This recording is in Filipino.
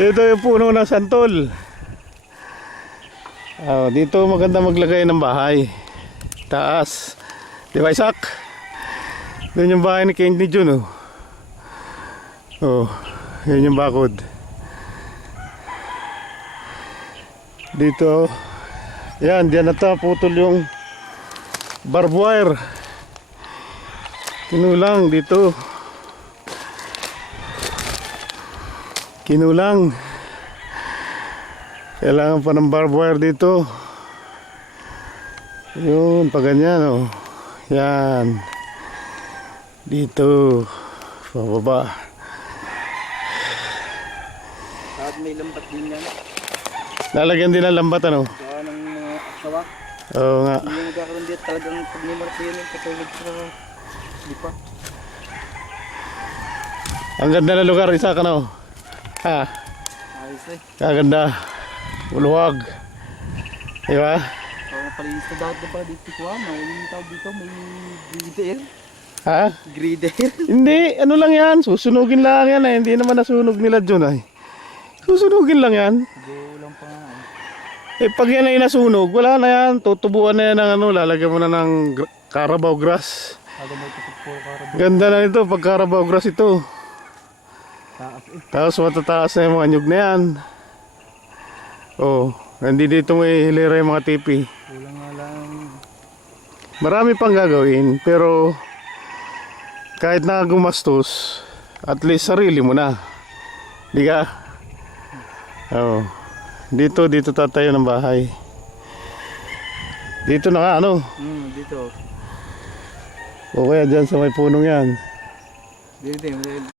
Ito yung puno ng santol. Dito maganda maglagay ng bahay. Taas. Di ba, Isaac? Doon yung bahay ni Candy June, oh. Oh, yun yung bakod. Dito, yan, diyan na putol yung barbed wire. Kinulang dito. Kinulang. Kailangan pa ng barbed wire dito. Yun, pa ganyan, oh. Yan. Dito. Pababa. At may lambat din yan. Lalagyan din ng lambat, ano? Gawa ng mga asawa. Oo nga. Hindi yung nagkakaroon dito talagang pag may marito yan. Katulad sa lipa. Ang ganda na lugar, isa ka, no? Ha? Ayos eh. Kaganda. Uluwag. Diba? So, napalinis na dapat na pala dito ko. Yung tawag dito may grider. Ha? Grider. Hindi, ano lang yan. Susunugin lang yan, eh. Hindi naman nasunog nila dyan, ay. Susunugin lang yan. Go lang pa nga. Pag yan ay nasunog, wala na yan. Tutubuan na yan ng ano. Lalagyan mo na ng Carabao grass. Aga mo ito puro karabo. Ganda na nito pag Carabao grass ito. Taas eh. Tapos matataas na yung mga nyug na yan. Oh, hindi dito may hilera yung mga tipi. Kulang nga lang. Marami pang gagawin, pero kahit na gumastos, at least sarili mo na. Di ka? Oh, dito tatayo ng bahay. Dito na nga, ano? Dito. O kaya dyan sa may punong yan. Dito.